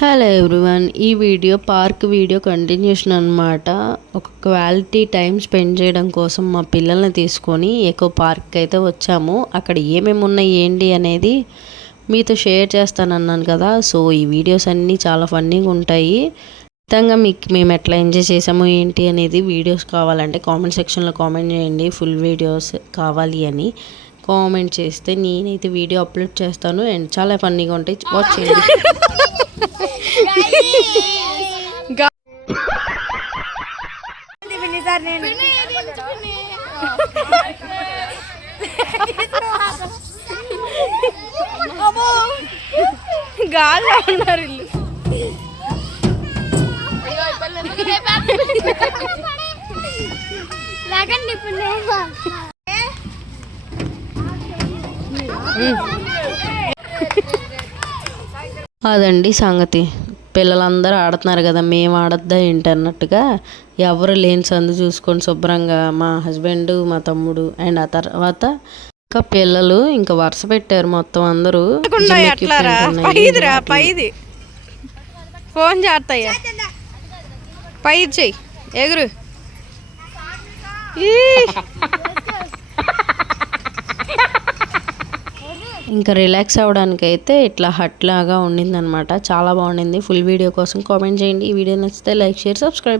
Hello everyone ఈ video park video continuation అనమాట ఒక క్వాలిటీ టైం స్పెండ్ చేయడం కోసం మా పిల్లల్ని తీసుకొని ఎకో పార్క్ అయితే వచ్చాము. అక్కడ ఏమేమి ఉన్నాయి ఏంటి అనేది మీతో షేర్ చేస్తానన్నాను కదా. సో ఈ వీడియోస్ అన్నీ చాలా ఫన్నీగా ఉంటాయి. ఖచ్చితంగా మీకు మేము ఎట్లా ఎంజాయ్ చేసాము ఏంటి అనేది వీడియోస్ కావాలంటే కామెంట్ సెక్షన్లో కామెంట్ చేయండి. ఫుల్ వీడియోస్ కావాలి అని కామెంట్ చేస్తే నేనైతే వీడియో అప్లోడ్ చేస్తాను. అండ్ చాలా ఫన్నీగా ఉంటాయి. వాచ్ చేయండి. సార్ నేను గాలి ఉన్నారు ఇల్లు. లేకండి ఇప్పుడు లేవా అదండి సంగతి. పిల్లలందరూ ఆడుతున్నారు కదా మేము ఆడద్దా ఏంటి అన్నట్టుగా ఎవరు లేని సందు చూసుకొని శుభ్రంగా మా హస్బెండ్ మా తమ్ముడు అండ్ ఆ తర్వాత ఇంకా పిల్లలు ఇంకా వరుస పెట్టారు మొత్తం అందరూ. ఫోన్ చేస్తాయ్యా పై చెయ్యి ఎగురు. ఇంకా రిలాక్స్ అవ్వడానికి అయితే ఇట్లా హట్ లాగా ఉండిందనమాట చాలా బాగుండింది. ఫుల్ వీడియో కోసం కామెంట్ చేయండి. ఈ వీడియో నచ్చితే లైక్ షేర్ సబ్స్క్రైబ్